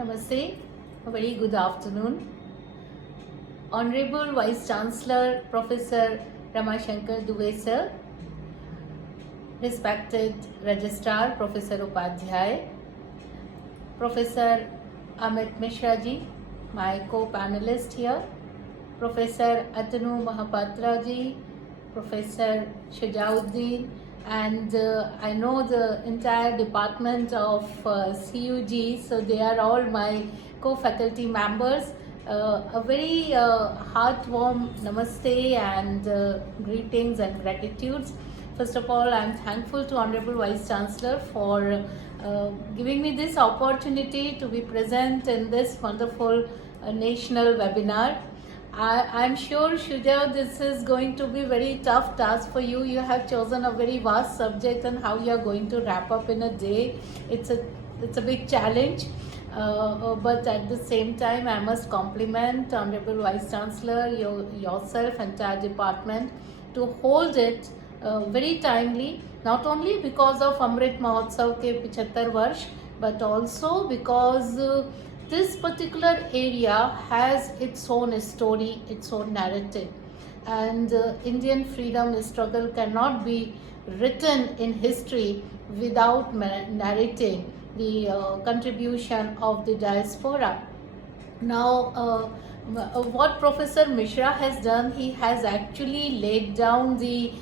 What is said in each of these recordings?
Namaste, a very good afternoon. Honorable Vice Chancellor Professor Ramashankar Dubey sir, respected Registrar Professor Upadhyay, Professor Amit Mishra ji, my co-panelist here, Professor Atanu Mahapatra ji, Professor Shajauddin, and I know the entire department of CUG, so they are all my co-faculty members. A very heartwarm namaste and greetings and gratitudes. First of all, I am thankful to Honorable Vice Chancellor for giving me this opportunity to be present in this wonderful national webinar. I'm sure, Shuja, this is going to be a very tough task for you. You have chosen a very vast subject, and how you are going to wrap up in a day. It's a big challenge. But at the same time, I must compliment Honorable Vice Chancellor, yourself, entire department, to hold it very timely, not only because of Amrit Mahotsav ke 75 varsh, but also because this particular area has its own story, its own narrative. And Indian freedom struggle cannot be written in history without narrating the contribution of the diaspora. Now, what Professor Mishra has done, he has actually laid down the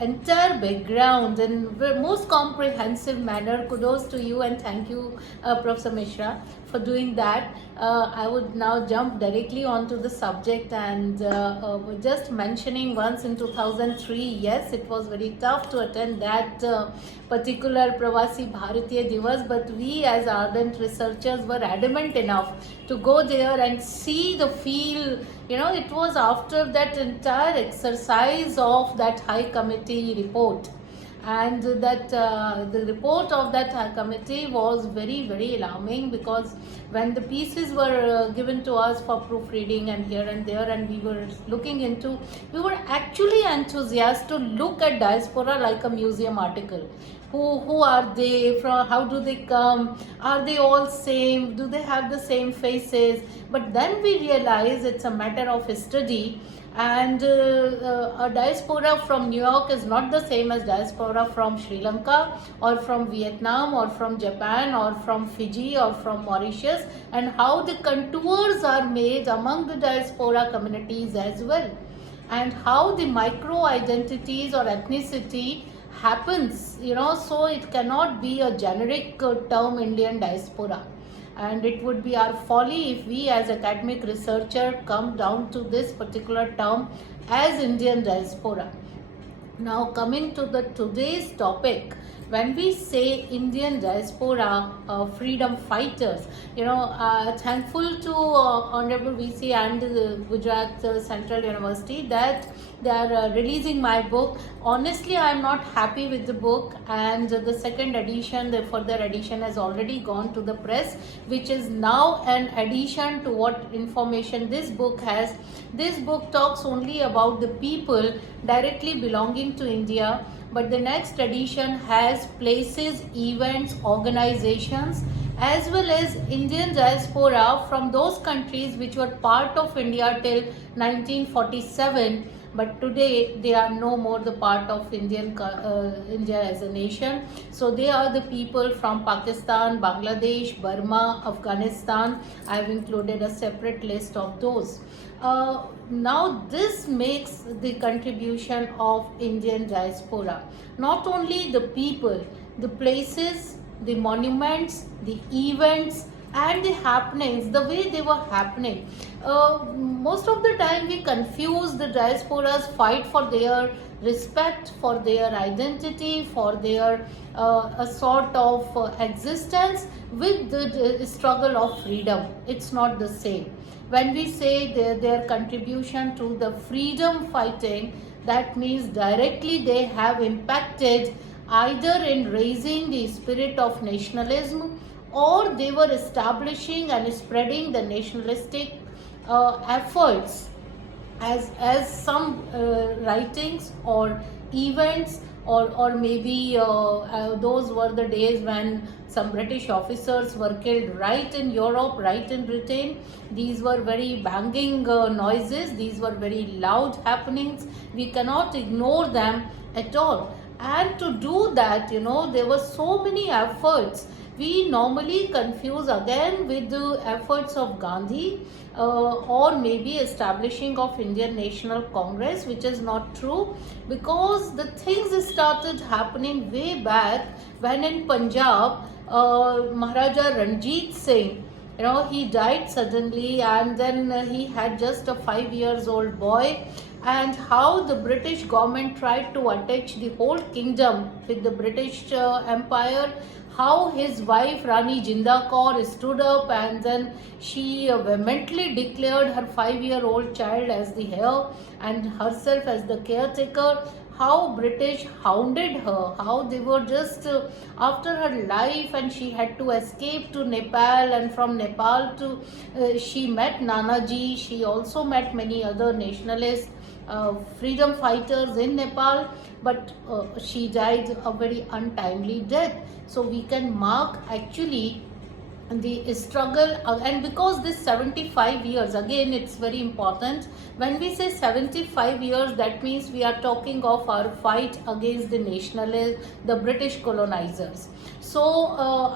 entire background in the most comprehensive manner. Kudos to you and thank you, Professor Mishra, for doing that. I would now jump directly onto the subject and just mentioning once in 2003, yes, it was very tough to attend that particular Pravasi Bharatiya Divas, but we as ardent researchers were adamant enough to go there and see the feel. You know, it was after that entire exercise of that High Committee report, and that the report of that High Committee was very, very alarming, because when the pieces were given to us for proofreading and here and there, and we were looking into, we were actually enthusiastic to look at diaspora like a museum article. Who are they, from how do they come, are they all same, do they have the same faces? But then we realize it's a matter of study, and a diaspora from New York is not the same as diaspora from Sri Lanka or from Vietnam or from Japan or from Fiji or from Mauritius, and how the contours are made among the diaspora communities as well, and how the micro identities or ethnicity happens, so it cannot be a generic term Indian diaspora. And it would be our folly if we as academic researcher come down to this particular term as Indian diaspora. Now, coming to the today's topic, when we say Indian diaspora freedom fighters, thankful to Honorable VC and Gujarat Central University that they are releasing my book. Honestly, I am not happy with the book, and the second edition, the further edition has already gone to the press, which is now an addition to what information this book has. This book talks only about the people directly belonging to India, but the next edition has places, events, organizations, as well as Indian diaspora from those countries which were part of India till 1947, but today they are no more the part of India as a nation. So they are the people from Pakistan, Bangladesh, Burma, Afghanistan. I have included a separate list of those. Now this makes the contribution of Indian diaspora. Not only the people, the places, the monuments, the events, and the happenings, the way they were happening. Most of the time we confuse the diaspora's fight for their respect, for their identity, for their a sort of existence with the struggle of freedom. It's not the same. When we say their contribution to the freedom fighting, that means directly they have impacted either in raising the spirit of nationalism, or they were establishing and spreading the nationalistic efforts, as some writings or events, or maybe those were the days when some British officers were killed right in Europe, right in Britain. These were very banging noises, these were very loud happenings. We cannot ignore them at all. And to do that, there were so many efforts. We normally confuse again with the efforts of Gandhi or maybe establishing of Indian National Congress, which is not true, because the things started happening way back when in Punjab, Maharaja Ranjit Singh, he died suddenly, and then he had just a 5 years old boy, and how the British government tried to attach the whole kingdom with the British Empire, how his wife Rani Jinda Kaur stood up and then she vehemently declared her 5-year-old child as the heir and herself as the caretaker, how British hounded her, how they were just after her life, and she had to escape to Nepal, and from Nepal to she met Nanaji, she also met many other nationalists, freedom fighters in Nepal, but she died a very untimely death. So we can mark actually the struggle, and because this 75 years, again it's very important, when we say 75 years, that means we are talking of our fight against the nationalists, the British colonizers. So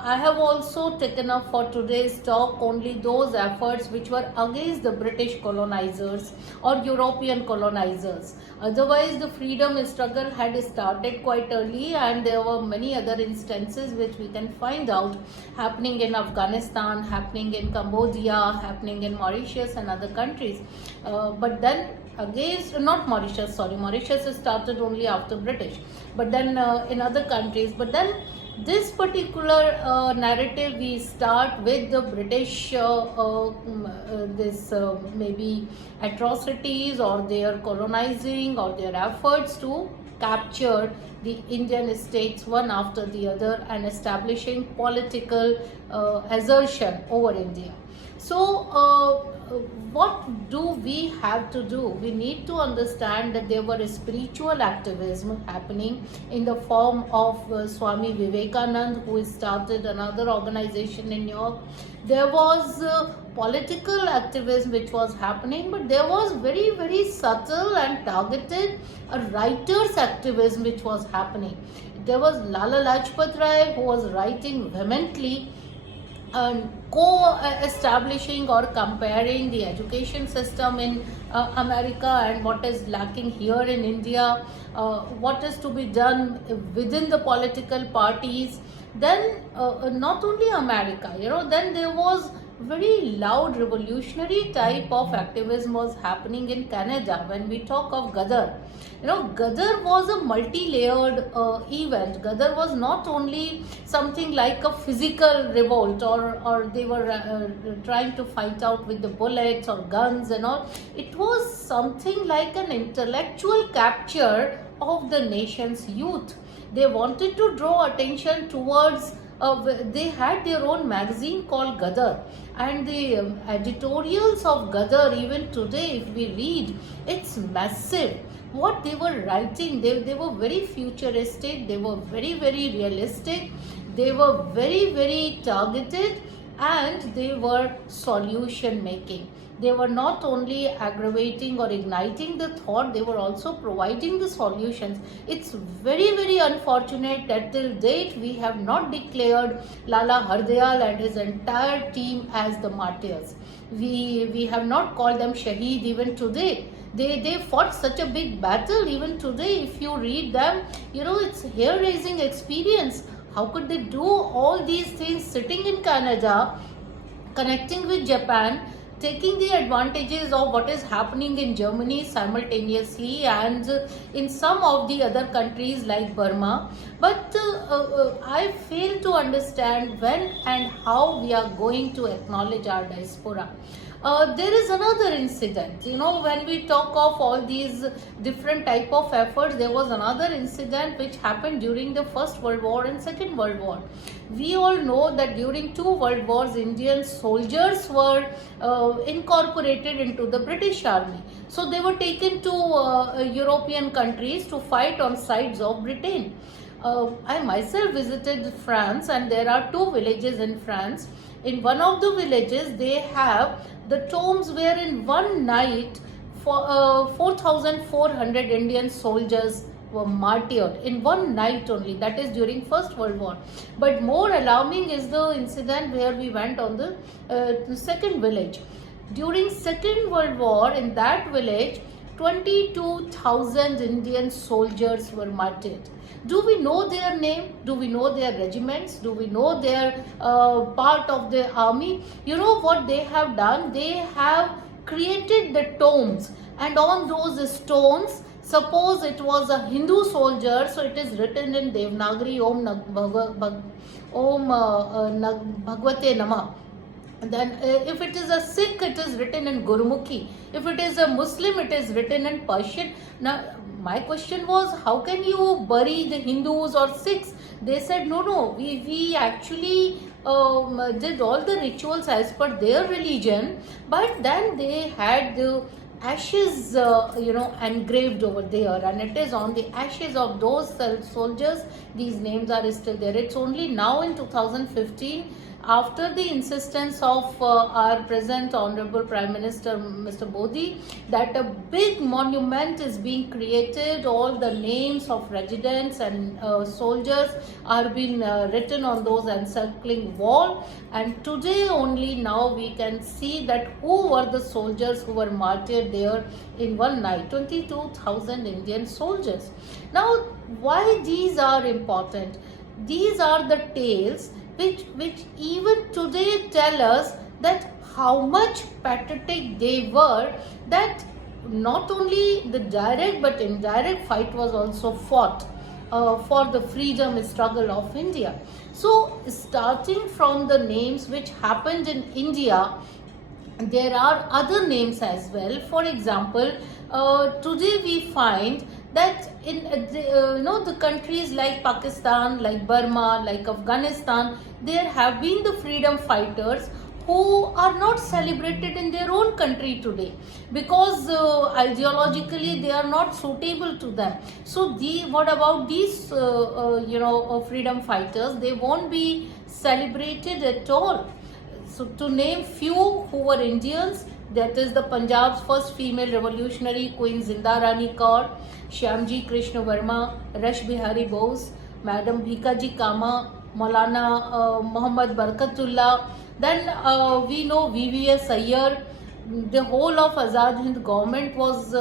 I have also taken up for today's talk only those efforts which were against the British colonizers or European colonizers. Otherwise the freedom struggle had started quite early, and there were many other instances which we can find out happening in Afghanistan, happening in Cambodia, happening in Mauritius and other countries. But then against, not Mauritius, sorry, Mauritius started only after British, but then in other countries. But then this particular narrative we start with the British maybe atrocities or their colonizing or their efforts to capture the Indian states one after the other and establishing political assertion over India. So what do we have to do? We need to understand that there were spiritual activism happening in the form of Swami Vivekanand, who started another organization in New York. There was political activism which was happening, but there was very, very subtle and targeted writers activism which was happening. There was Lala Lajpat Rai, who was writing vehemently and co-establishing or comparing the education system in America and what is lacking here in India, what is to be done within the political parties. Then not only America, then there was very loud revolutionary type of activism was happening in Canada. When we talk of Gadar, Gadar was a multi-layered event. Gadar was not only something like a physical revolt or they were trying to fight out with the bullets or guns and all. It was something like an intellectual capture of the nation's youth. They wanted to draw attention towards they had their own magazine called Gadar, and the editorials of Gadar, even today if we read, it's massive. What they were writing, they were very futuristic, they were very, very realistic, they were very, very targeted, and they were solution making. They were not only aggravating or igniting the thought, they were also providing the solutions. It's very, very unfortunate that till date we have not declared Lala Hardayal and his entire team as the martyrs. We have not called them Shaheed even today. They fought such a big battle. Even today, if you read them, it's hair-raising experience. How could they do all these things sitting in Canada, connecting with Japan, taking the advantages of what is happening in Germany simultaneously and in some of the other countries like Burma. But I fail to understand when and how we are going to acknowledge our diaspora. There is another incident, when we talk of all these different type of efforts, there was another incident which happened during the First World War and Second World War. We all know that during two world wars, Indian soldiers were incorporated into the British Army. So they were taken to European countries to fight on sides of Britain. I myself visited France, and there are two villages in France. In one of the villages, they have the tombs where in one night, 4,400 Indian soldiers were martyred in one night only. That is during First World War. But more alarming is the incident where we went on the second village. During Second World War, in that village, 22,000 Indian soldiers were martyred. Do we know their name? Do we know their regiments? Do we know their part of the army? You know what they have done? They have created the tombs, and on those stones, suppose it was a Hindu soldier, so it is written in Devanagari, Om Bhagavate Namah. Then if it is a Sikh, it is written in Gurmukhi. If it is a Muslim, it is written in Persian. Now my question was, how can you bury the Hindus or Sikhs? They said, no, we actually did all the rituals as per their religion, but then they had the ashes engraved over there, and it is on the ashes of those soldiers these names are still there. It's only now in 2015, after the insistence of our present Honorable Prime Minister Mr. Modi, that a big monument is being created. All the names of residents and soldiers are being written on those encircling wall, and today only now we can see that who were the soldiers who were martyred there in one night. 22,000 Indian soldiers. Now why these are important? These are the tales which even today tell us that how much patriotic they were, that not only the direct but indirect fight was also fought for the freedom struggle of India. So starting from the names which happened in India, there are other names as well. For example, today we find that in the countries like Pakistan, like Burma, like Afghanistan, there have been the freedom fighters who are not celebrated in their own country today because ideologically they are not suitable to them. So what about these freedom fighters? They won't be celebrated at all. So to name few who were Indians, that is the Punjab's first female revolutionary, Queen Zinda Rani Kaur, Shyamji Krishna Verma, Rash Bihari Bose, Madam Bhikaji Kama, Maulana Muhammad Barakatullah. Then we know VVS Iyer. The whole of Azad Hind government was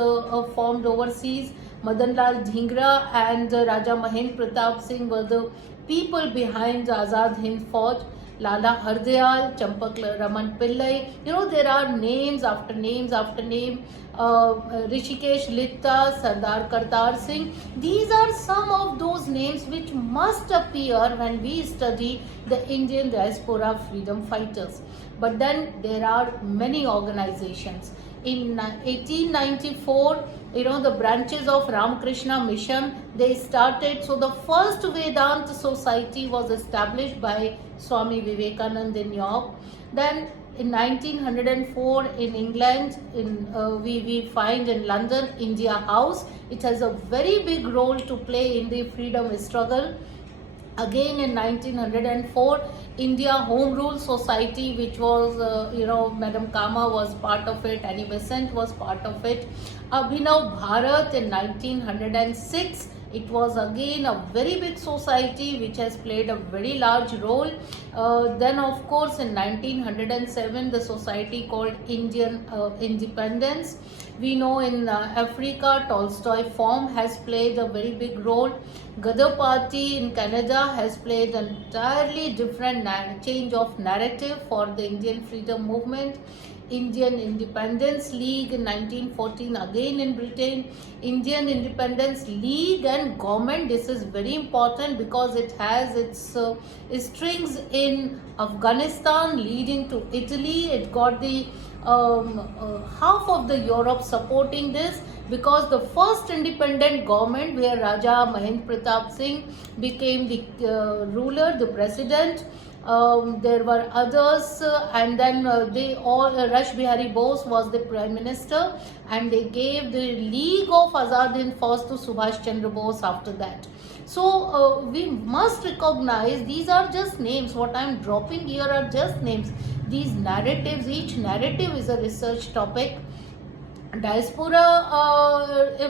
formed overseas. Madan Lal Dhingra and Raja Mahendra Pratap Singh were the people behind the Azad Hind Fauj. Lala Hardayal, Champak Raman Pillai. There are names after names after name. Rishikesh Litta, Sardar Kartar Singh. These are some of those names which must appear when we study the Indian diaspora freedom fighters. But then there are many organizations. In 1894, the branches of Ramakrishna Mission, they started. So the first Vedanta society was established by Swami Vivekananda in York. Then in 1904 in England, we find in London India House. It has a very big role to play in the freedom struggle. Again in 1904, India Home Rule Society, which was, Madam Kama was part of it, Annie Besant was part of it. Abhinav Bharat in 1906, it was again a very big society which has played a very large role. Then of course in 1907, the society called Indian Independence. We know in Africa, Tolstoy Forum has played a very big role. Ghadar Party in Canada has played an entirely different change of narrative for the Indian freedom movement. Indian Independence League in 1914, again in Britain. Indian Independence League and government, this is very important because it has its strings in Afghanistan leading to Italy. It got the half of the Europe supporting this, because the first independent government where Raja Mahendra Pratap Singh became the ruler, the president. There were others, and then Rash Bihari Bose was the prime minister, and they gave the League of Azad Hind Force to Subhash Chandra Bose after that. So we must recognize these are just names. What I am dropping here are just names. These narratives, each narrative is a research topic. Diaspora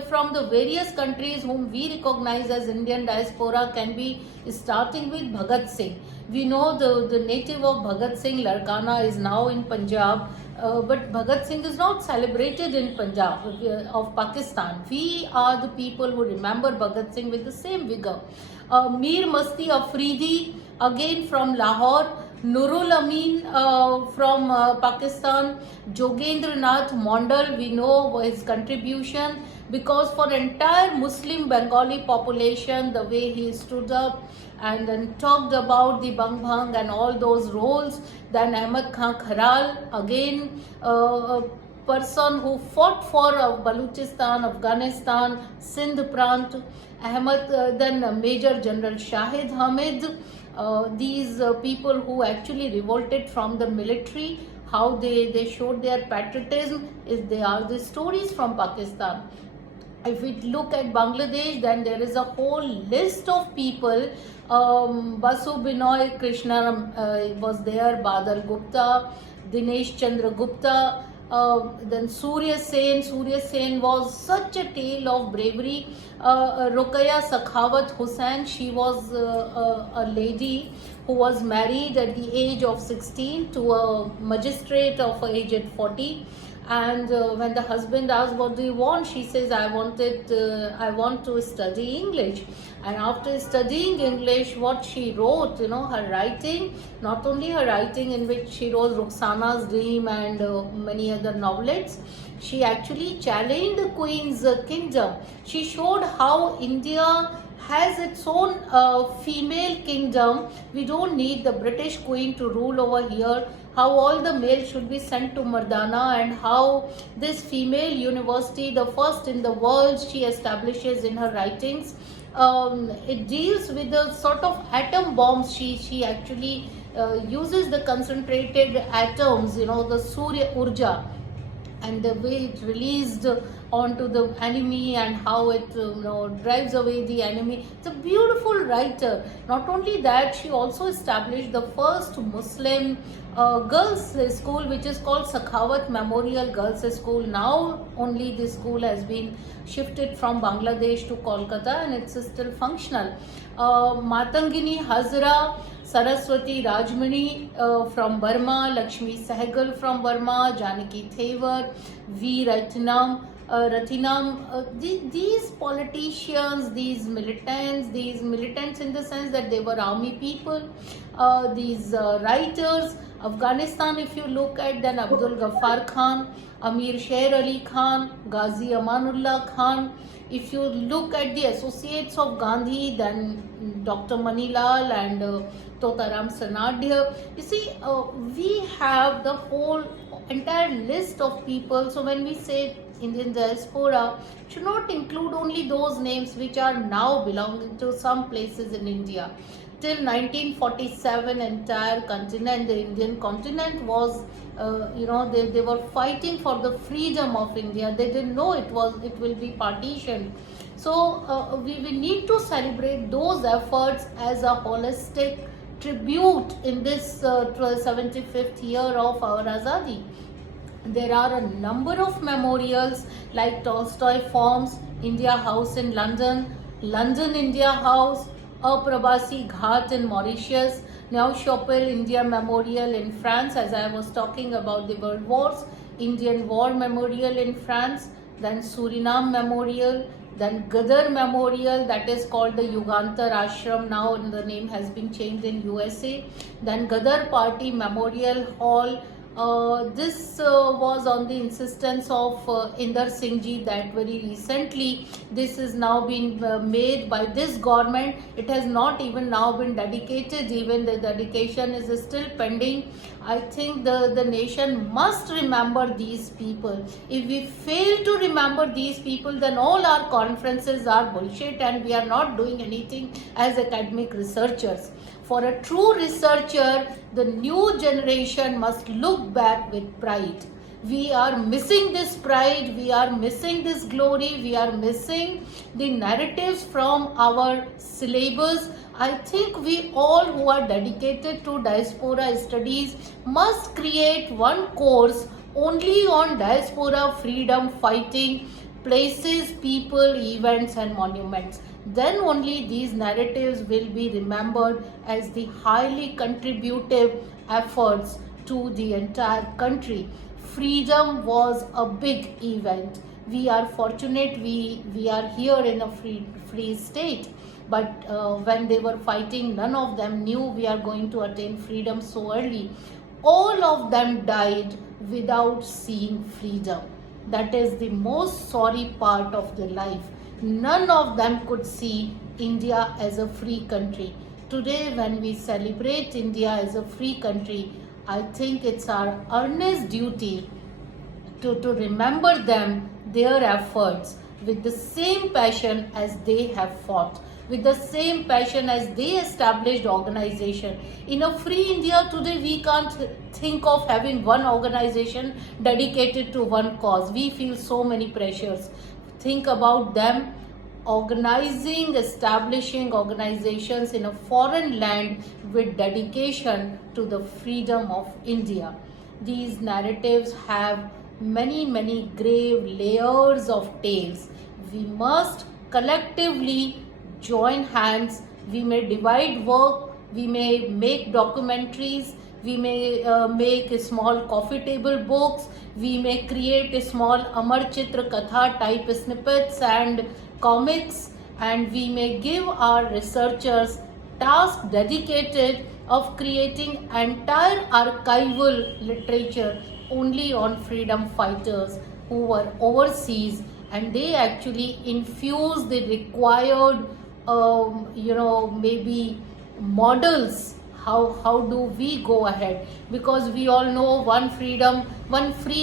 from the various countries whom we recognize as Indian diaspora can be starting with Bhagat Singh. We know the native of Bhagat Singh, Larkana, is now in Punjab, but Bhagat Singh is not celebrated in Punjab of Pakistan. We are the people who remember Bhagat Singh with the same vigor. Mir Masti Afridi, again from Lahore. Nurul Amin from Pakistan, Jogendra Nath Mondal, we know his contribution, because for entire Muslim Bengali population, the way he stood up and then talked about the Bang Bhang and all those roles. Then Ahmad Khan Kharal, again a person who fought for Baluchistan, Afghanistan, Sindh Prant. Then Major General Shahid Hamid. These people who actually revolted from the military, how they showed their patriotism, is they are the stories from Pakistan. If we look at Bangladesh, then there is a whole list of people. Basu Binoy Krishna was there, Badal Gupta, Dinesh Chandra Gupta, then Surya Sen. Surya Sen was such a tale of bravery. Rukaya Sakhawat Hussain, she was a lady who was married at the age of 16 to a magistrate of age at 40. And when the husband asked, what do you want? She says, I want to study English. And after studying English, what she wrote, her writing, not only her writing in which she wrote Rukhsana's Dream and many other novelettes, she actually challenged the Queen's kingdom. She showed how India has its own female kingdom. We don't need the British Queen to rule over here. How all the males should be sent to Mardana, and how this female university, the first in the world, she establishes in her writings. It deals with the sort of atom bombs. She actually uses the concentrated atoms, the Surya Urja, and the way it's released onto the enemy and how it drives away the enemy. It's a beautiful writer. Not only that, she also established the first Muslim girls school, which is called Sakhawat Memorial Girls School. Now only this school has been shifted from Bangladesh to Kolkata, and it's still functional. Matangini Hazra, Saraswati Rajmani from Burma, Lakshmi Sehgal from Burma, Janaki Thevar, V. Rathinam. These politicians, these militants in the sense that they were army people, these writers. Afghanistan, if you look at, then Abdul Ghaffar Khan, Amir Sher Ali Khan, Ghazi Amanullah Khan. If you look at the associates of Gandhi, then Dr. Manilal and Totaram Sanadhya. You see, we have the whole entire list of people. So when we say Indian diaspora, should not include only those names which are now belonging to some places in India. Till 1947, entire continent, the Indian continent was, they were fighting for the freedom of India. They didn't know it will be partitioned. So we need to celebrate those efforts as a holistic tribute in this 75th year of our Azadi. There are a number of memorials like Tolstoy Farms, India House in London, London India House, Aprabasi Ghat in Mauritius, Neuchâtel India Memorial in France, as I was talking about the World Wars, Indian War Memorial in France, then Suriname Memorial, then Gadar Memorial, that is called the Yugantar Ashram, now the name has been changed in USA, then Gadar Party Memorial Hall. This was on the insistence of Inder Singh Ji, that very recently this is now been made by this government. It has not even now been dedicated, even the dedication is still pending. I think the nation must remember these people. If we fail to remember these people, then all our conferences are bullshit and we are not doing anything as academic researchers. For a true researcher, the new generation must look back with pride. We are missing this pride, we are missing this glory, we are missing the narratives from our syllabus. I think we all who are dedicated to diaspora studies must create one course only on diaspora freedom fighting, places, people, events, and monuments. Then only these narratives will be remembered as the highly contributive efforts to the entire country. Freedom was a big event. We are fortunate we are here in a free state. But when they were fighting, none of them knew we are going to attain freedom so early. All of them died without seeing freedom. That is the most sorry part of their life. None of them could see India as a free country. Today, when we celebrate India as a free country, I think it's our earnest duty to remember them, their efforts, with the same passion as they have fought, with the same passion as they established organization. In a free India today, we can't think of having one organization dedicated to one cause. We feel so many pressures. Think about them organizing, establishing organizations in a foreign land with dedication to the freedom of India. These narratives have many grave layers of tales. We must collectively join hands. We may divide work, we may make documentaries, we may make a small coffee table books, we may create a small Amar Chitra Katha type snippets and comics, and we may give our researchers task dedicated of creating entire archival literature only on freedom fighters who were overseas, and they actually infuse the required maybe models. How do we go ahead? Because we all know one free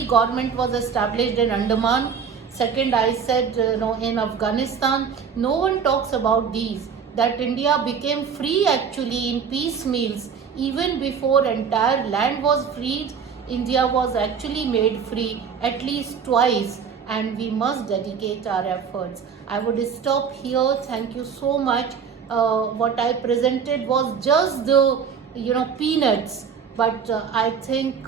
government was established in Andaman. Second, I said, in Afghanistan. No one talks about these. That India became free actually in piecemeals. Even before entire land was freed, India was actually made free at least twice, and we must dedicate our efforts. I would stop here. Thank you so much. What I presented was just the peanuts, but I think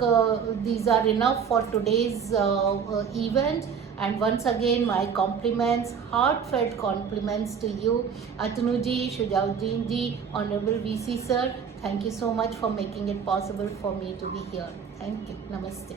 these are enough for today's event. And once again, my compliments, heartfelt compliments to you, Atanuji, Shujauddin ji, Honorable VC sir. Thank you so much for making it possible for me to be here. Thank you. Namaste.